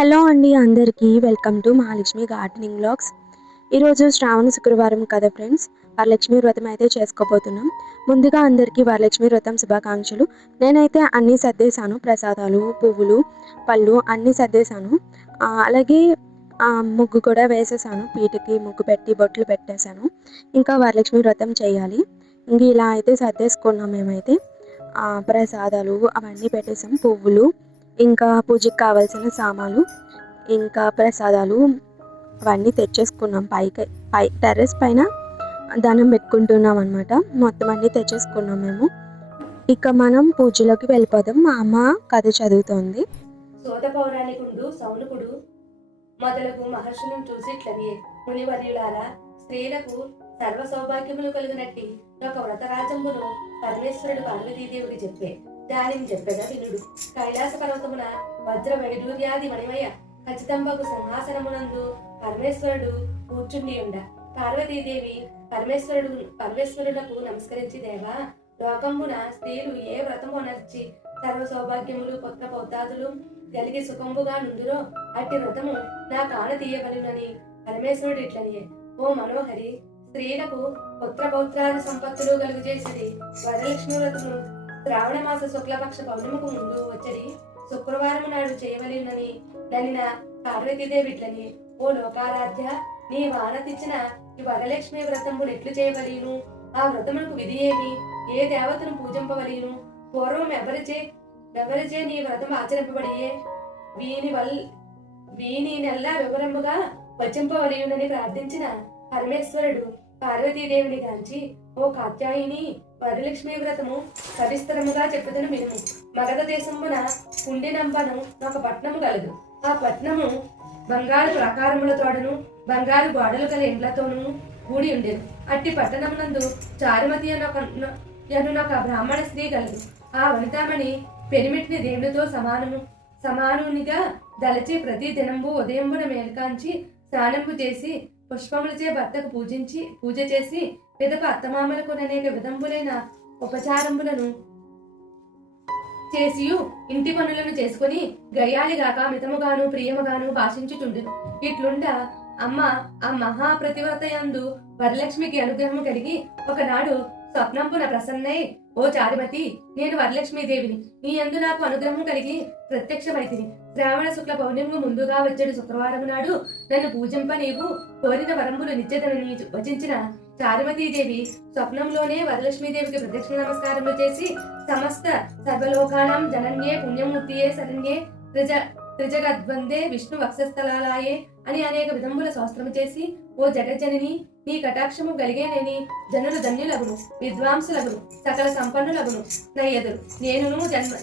Hello అండి అందరికీ welcome to Mahalakshmi gardening vlogs. ఈరోజు శ్రావణ శుక్రవారం కదా ఫ్రెండ్స్, వరలక్ష్మి వ్రతం అయితే చేసుకోబోతున్నాం. ముందుగా అందరికీ వరలక్ష్మి వ్రతం శుభాకాంక్షలు. నేనైతే అన్నీ సర్దేశాను, ప్రసాదాలు, పువ్వులు, పళ్ళు అన్నీ సర్దేశాను. అలాగే ముగ్గు కూడా వేసేసాను, పీటకి ముగ్గు పెట్టి బొట్లు పెట్టేశాను. ఇంకా వరలక్ష్మి వ్రతం చేయాలి. ఇంక ఇలా అయితే సర్దేసుకున్నాం మేమైతే. ప్రసాదాలు అవన్నీ పెట్టేసాం, పువ్వులు, ఇంకా పూజకి కావాల్సిన సామాన్లు, ఇంకా ప్రసాదాలు అవన్నీ తెచ్చేసుకున్నాం. పై టెర్రస్ పైన దండం పెట్టుకుంటున్నాం అనమాట. మొత్తం అన్నీ తెచ్చేసుకున్నాం మేము. ఇక మనం పూజలోకి వెళ్ళిపోదాం. మా అమ్మ కథ చదువుతోంది. సోద పౌరాణికుండు సౌనకుడు మొదలగు మహర్షులను చూసి ఇట్లనియే, మునివర్యులారా, స్త్రీలకు సర్వ సౌభాగ్యములు కలిగినట్టి ఒక వ్రతరాజంబును పరమేశ్వరుడు పార్వతీదేవికి చెప్పే. దానిని చెప్పగా వినుడు. కైలాస పర్వతమున వజ్ర వైడూర్యాది మణిమయ ఖచ్చితంబకు సింహాసనమునందు పరమేశ్వరుడు కూర్చుండి ఉండ. పార్వతీదేవి పరమేశ్వరుడకు నమస్కరించి, దేవా, లోకంబున స్త్రీలు ఏ వ్రతము అనర్చి సర్వ సౌభాగ్యములు కొత్త పౌతాదులు కలిగి సుఖంబుగా నుందురో అట్టి వ్రతము నా కాన తీయవలెనని పరమేశ్వరుడు ఇట్లనియే. ఓ మనోహరి, స్త్రీలకు పుత్ర పౌత్రాది సంపత్తులు కలుగజేసిది వరలక్ష్మి వ్రతము శ్రావణ మాస శుక్లపక్ష పౌర్ణమికు ముందు వచ్చడి శుక్రవారం నాడు చేయవలెనని ననిన పార్వతీదేవి ఇట్లని, ఓ లోకారాధ్య, నీ వానతిచ్చిన ఈ వరలక్ష్మి వ్రతములు ఎట్లు చేయవలేను? ఆ వ్రతములకు విధి ఏమి? ఏ దేవతను పూజింపవలేను? పూర్వం ఎవరిచే నీ వ్రతం ఆచరింపబడియే? వీని నెల్లా వివరముగా వచింపవలేనని ప్రార్థించిన పరమేశ్వరుడు పార్వతీదేవిని గాంచి, ఓ కాత్యాయిని, వరలక్ష్మి వ్రతము సవిస్తరముగా చెప్పుదను వినుము. మగధ దేశమున కుండినంబను ఒక పట్నము కలదు. ఆ పట్నము బంగారు ప్రాకారములతోడను బంగారు గోడలు గల ఇండ్లతోనూ కూడి ఉండేది. అట్టి పట్టణమునందు చారుమతి అనునొక బ్రాహ్మణ స్త్రీ కలదు. ఆ వనితామణి పెనిమిటిని దేవునితో సమానునిగా దలచి ప్రతి దినంబు ఉదయంబున మేల్కాంచి స్నానంబు చేసి పుష్పములచే భర్తకు పూజ చేసి పిదప అత్తమామలకు అనేక విధంబులైన ఉపచారంబులను చేసియు ఇంటి పనులను చేసుకుని గయ్యాలిగాక మితముగాను ప్రియముగాను భాషించుచుండును. ఇట్లుండ అమ్మ ఆ మహాప్రతివ్రతయందు వరలక్ష్మికి అనుగ్రహము కలిగి ఒకనాడు స్వప్నంపున ప్రసన్నై, ఓ చారుమతి, నేను వరలక్ష్మీదేవిని. నీ యందు నాకు అనుగ్రహం కలిగి ప్రత్యక్షమైతిని. శ్రావణ శుక్ల పౌర్ణమి ముందుగా వచ్చేడు శుక్రవారం నాడు నన్ను పూజింప నీవు కోరిన వరంబులు నిత్యతనని వచించిన చారుమతీదేవి స్వప్నంలోనే వరలక్ష్మీదేవికి ప్రదక్షిణ నమస్కారములు చేసి, సమస్త సర్వలోకానం జనన్యే పుణ్యమూర్తియే శరణ్యే త్రిజగద్వందే విష్ణు వక్షస్థలాయే అని అనేక విధముల శాస్త్రము చేసి, ఓ జగజ్జనని, నీ కటాక్షము కలిగేనేని జనులు ధన్యులగును, విద్వాంసులగును, సకల సంపన్నులగును నయ్యదురు. నేనును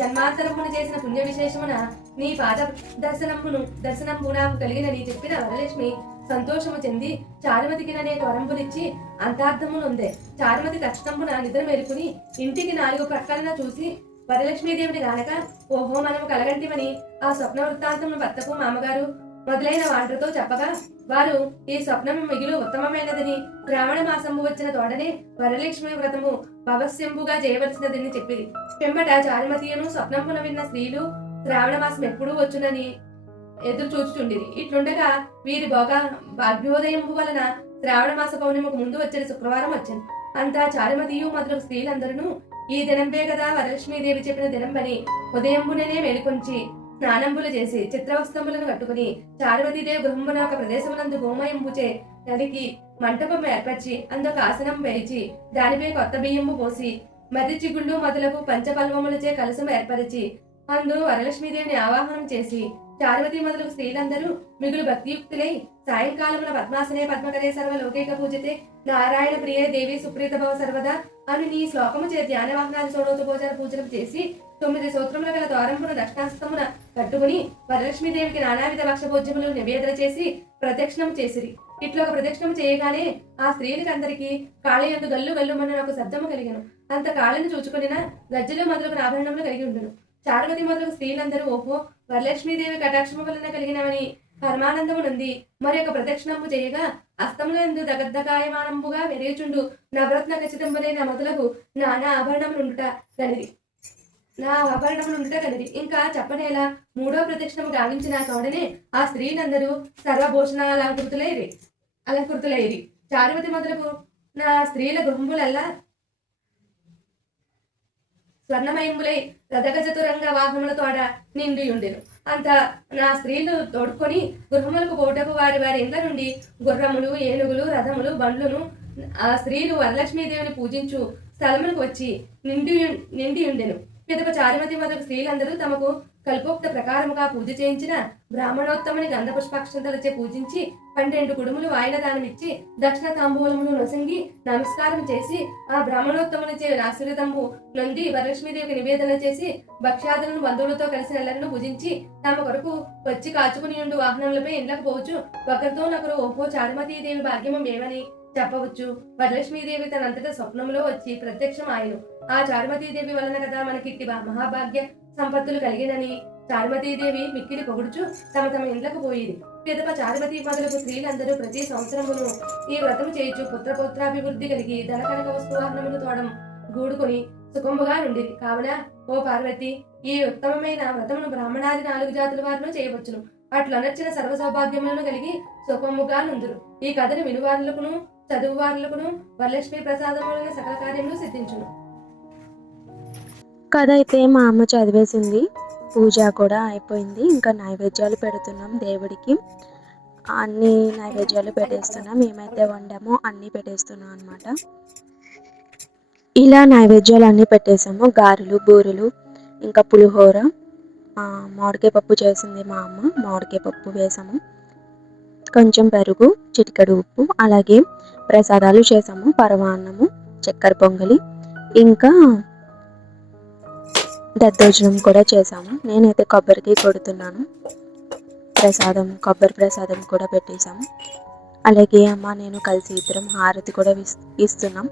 జన్మాంతరమున చేసిన పుణ్య విశేషమున నీ పాద దర్శనంబు నాకు కలిగినని చెప్పిన వరలక్ష్మి సంతోషము చెంది చారుమతికి అనేక వరంబులిచ్చి అంతార్థమునుందే. చారుమతి తక్షణంబున నిద్ర మేలుకుని ఇంటికి 4 ప్రక్కలన చూసి వరలక్ష్మీదేవిని గానక, ఓహో, మనము కలగంటిమని ఆ స్వప్న వృత్తాంతము భర్తకు, మామగారు మొదలైన వాండ్రతో చెప్పగా, వారు ఈ స్వప్నము మిగులు ఉత్తమమైనదని, శ్రావణ మాసంబు వచ్చిన తోడనే వరలక్ష్మి వ్రతము భవస్యంబుగా చేయవలసినదని చెప్పిరి. పెంబట చారుమతియను స్వప్నమున విన్న స్త్రీలు శ్రావణ మాసం ఎప్పుడూ వచ్చునని ఎదురు చూచుచుండిరి. ఇట్లుండగా వీరి భాగ్యోదయంబు వలన శ్రావణ మాస పౌర్ణమికి ముందు వచ్చే శుక్రవారం వచ్చాను. అంతా చారుమతియు మొదలగు స్త్రీలందరూ ఈ దినంపే కదా వరలక్ష్మీదేవి చెప్పిన దినంబని ఉదయంబుననే మేలుకొంచి స్నానంబులు చేసి చిత్రవస్త్రములను కట్టుకుని చారుమతీదేవి గృహంబున ఒక ప్రదేశమునందు గోమయంబుచే నడికి మంటపం ఏర్పరిచి అందొక ఆసనం వేయించి దానిపై కొత్త బియ్యము పోసి మర్రి చిగుళ్ళు మొదలగు పంచపల్వములచే కలసం ఏర్పరిచి అందు వరలక్ష్మీదేవిని ఆవాహనం చేసి చారుమతి మొదలగు స్త్రీలందరూ మిగులు భక్తియుక్తులై సాయంకాలమున పద్మాసనే పద్మకరే సర్వ లోకైక పూజితే నారాయణ ప్రియే దేవి సుప్రీత భవ సర్వదా అని నీ శ్లోకము చే ధ్యాన వాహనాది షోడోపచార పూజనం చేసి 9 సూత్రముల గల ద్వారంపున దక్షిణాస్తమున కట్టుకుని వరలక్ష్మీదేవికి నానావిధ భక్షభోజ్యములు నివేదన చేసి ప్రదక్షిణం చేసిరి. ఇట్లా ఒక ప్రదక్షిణం చేయగానే ఆ స్త్రీలకి అందరికీ కాళయందు గల్లు గల్లుమన్న ఒక శబ్దము కలిగను. అంత కాళ్ళను చూచుకునిన గజ్జలు మొదలగు ఆభరణములు కలిగి ఉండును. చారుమతి మొదలగు స్త్రీలందరూ, ఓహో, వరలక్ష్మీదేవి కటాక్షము వలన కలిగినవని పరమానందము నుండి మరి ఒక ప్రదక్షిణము చేయగా అస్తములందు దగద్దగాయమానంబుగా వెరేచుండు నవరత్న ఖచ్చితంబులైన మొదలగు నానా ఆభరణములుండుట గనిది. నా ఆభరణములు ఉండుట కలది. ఇంకా చెప్పనేలా 3వ ప్రదక్షిణము గావించిన తోడనే ఆ స్త్రీలందరూ అలంకృతులైరి. చారుమతి మొదలకు నా స్త్రీల గృహములల్లా స్వర్ణమయములై రథగజతురంగ వాహనములతోడ నిండియుండెను. అంత నా స్త్రీలు తోడుకొని గృహములకు పోటకు వారి వారి ఇండ్ల నుండి గుర్రములు, ఏనుగులు, రథములు, బండ్లును ఆ స్త్రీలు వరలక్ష్మీదేవిని పూజించు స్థలములకు వచ్చి నిండియుండెను. పిదప చారుమతి మొదలు స్త్రీలందరూ తమకు కల్పోక్త ప్రకారముగా పూజ చేయించిన బ్రాహ్మణోత్తముని గంధ పుష్పాక్షంతలచే పూజించి 12 కుడుములు వాయిన దానమిచ్చి దక్షిణ తాంబూలమును నొసంగి నమస్కారం చేసి ఆ బ్రాహ్మణోత్తమునిచే ఆశీర్వదంబు నొంది వరలక్ష్మీదేవికి నివేదన చేసి భక్ష్యాదులను బంధువులతో కలిసి నెలలను పూజించి తమ కొరకు వచ్చి కాచుకుని ఉండు వాహనములపై ఇండ్లకు పోవచ్చు. ఒకరితో నొకరు ఓహో చారుమతీదేవి భాగ్యము ఏమని చెప్పవచ్చు. వరలక్ష్మీదేవి తనంతటా స్వప్నంలో వచ్చి ప్రత్యక్షం ఆయను. ఆ చారుమతీదేవి వలన కదా మనకిట్టి మహాభాగ్య సంపత్తులు కలిగినని చారుమతీదేవి మిక్కిలి పొగుడుచు తమ తమ ఇండ్లకు పోయేది. పిదప చారుమతి మొదలగు స్త్రీలందరూ ప్రతి సంవత్సరమును ఈ వ్రతము చేయుచు పుత్రాభివృద్ధి కలిగి ధనకనక వస్తువాహనములు తోడం గూడుకొని సుఖముగా నుండిది. కావున ఓ పార్వతి, ఈ ఉత్తమమైన వ్రతమును బ్రాహ్మణాది 4 జాతుల వారిను చేయవచ్చును. అట్లనర్చిన సర్వ సౌభాగ్యములను కలిగి సుఖముగా నుందురు. ఈ కథను వినువారులకును చదువువారులకును వరలక్ష్మీ ప్రసాదములైన సకల కార్యములు సిద్ధించును. కథ అయితే మా అమ్మ చదివేసింది, పూజ కూడా అయిపోయింది. ఇంకా నైవేద్యాలు పెడుతున్నాం దేవుడికి. అన్ని నైవేద్యాలు పెట్టేస్తున్నాం, ఏమైతే వండామో అన్నీ పెట్టేస్తున్నాం అనమాట. ఇలా నైవేద్యాలు అన్నీ పెట్టేసాము. గారెలు, బూరెలు, ఇంకా పులిహోర, మామిడికాయ పప్పు చేసింది మా అమ్మ. మామిడికాయ పప్పు వేసాము, కొంచెం పెరుగు, చిటికెడు ఉప్పు, అలాగే ప్రసాదాలు చేసాము. పరమాన్నము, చక్కెర పొంగలి, ఇంకా దద్దోజనం కూడా చేసాము. నేనైతే కొబ్బరికి కొడుతున్నాను. కొబ్బరి ప్రసాదం కూడా పెట్టేశాము. అలాగే అమ్మ నేను కలిసి ఇద్దరం హారతి కూడా ఇస్తున్నాం.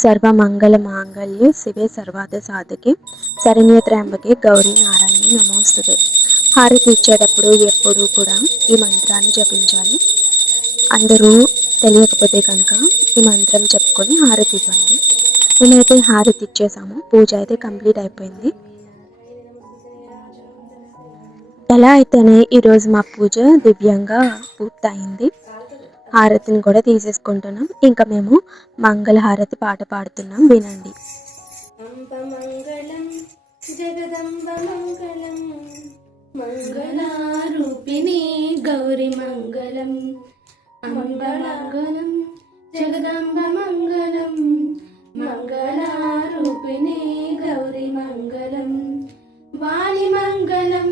సర్వమంగళ మాంగళ్యే శివే సర్వార్థ సాధకే శరణ్యే త్ర్యంబకే గౌరీ నారాయణి నమోస్తుతే. హారతి ఇచ్చేటప్పుడు ఎప్పుడూ కూడా ఈ మంత్రాన్ని జపించాలి. అందరూ తెలియకపోతే కనుక ఈ మంత్రం చెప్పుకొని హారతి ఇవ్వండి. మేమైతే హారతి ఇచ్చేసాము. పూజ అయితే కంప్లీట్ అయిపోయింది. ఎలా అయితేనే ఈరోజు మా పూజ దివ్యంగా పూర్తయింది. హారతిని కూడా తీసేసుకుంటున్నాం. ఇంకా మేము మంగళ హారతి పాట పాడుతున్నాం, వినండి. మంగళం జగదంబ మంగళం మంగళారూపిణి గౌరి మంగళం మంగళం జగదంబ మంగళం మంగళారూపిణి గౌరి మంగళం వాణి మంగళం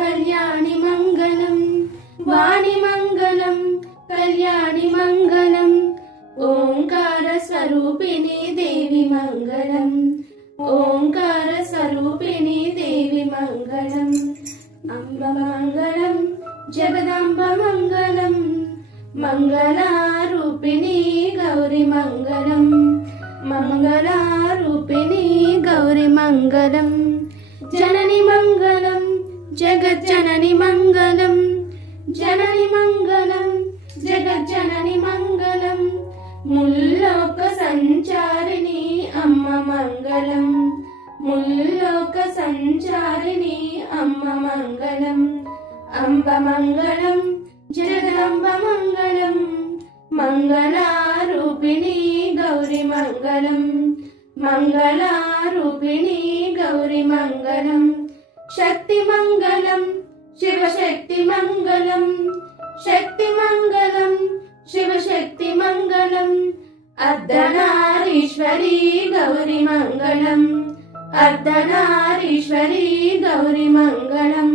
కళ్యాణి మంగళం వాణి మంగళం కళ్యాణి మంగళం ఓంకార స్వరూపిణి దేవి మంగళం ఓంకార స్వరూపిణి దేవి మంగళం అంబ మంగళం జగదంబ మంగళం మంగళారూపిణి గౌరి మంగళం మంగళారూపిణి గౌరి మంగళం జనని మంగళం జగజ్జనని మంగళం జనని మంగళం జగజ్జనని మంగళం ముల్లోక సంచారిణి అమ్మ మంగళం ముల్లోక సంచారిణి అమ్మ మంగళం అంబ మంగళం జగదంబ మంగళం మంగళారూపిణి గౌరి మంగళం మంగళారూపిణి గౌరి మంగళం శక్తి మంగళం శివశక్తి మంగళం శక్తి మంగళం శివశక్తి మంగళం అర్ధనారీశ్వరీ గౌరి మంగళం అర్ధనారీశ్వరీ గౌరి మంగళం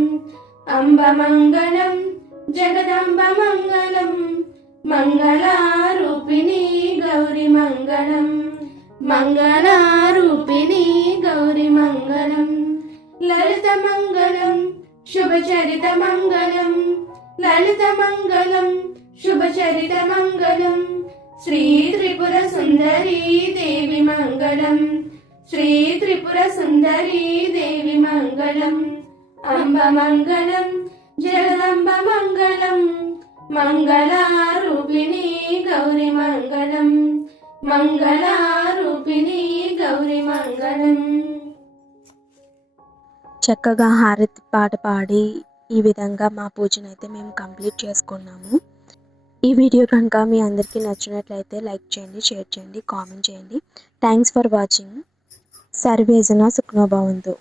అంబ మంగళం జగదంబ మంగళం మంగళారూపిణి గౌరి మంగళం మంగళారూపిణి గౌరి మంగళం లలిత మంగళం శుభచరిత మంగళం లలిత మంగళం శుభచరిత మంగళం శ్రీ త్రిపుర సుందరీ దేవి మంగళం శ్రీ త్రిపుర సుందరీ దేవి మంగళం అంబ మంగళం జగదంబ మంగళం మంగళారూపిణి గౌరి మంగళం మంగళారూపిణి గౌరి మంగళం. చక్కగా హారతి పాట పాడి ఈ విధంగా మా పూజనైతే మేము కంప్లీట్ చేసుకున్నాము. ఈ వీడియో కనుక మీ అందరికీ నచ్చినట్లయితే లైక్ చేయండి, షేర్ చేయండి, కామెంట్ చేయండి. Thanks for watching. సర్వేజన సుఖ్నో భవంతు.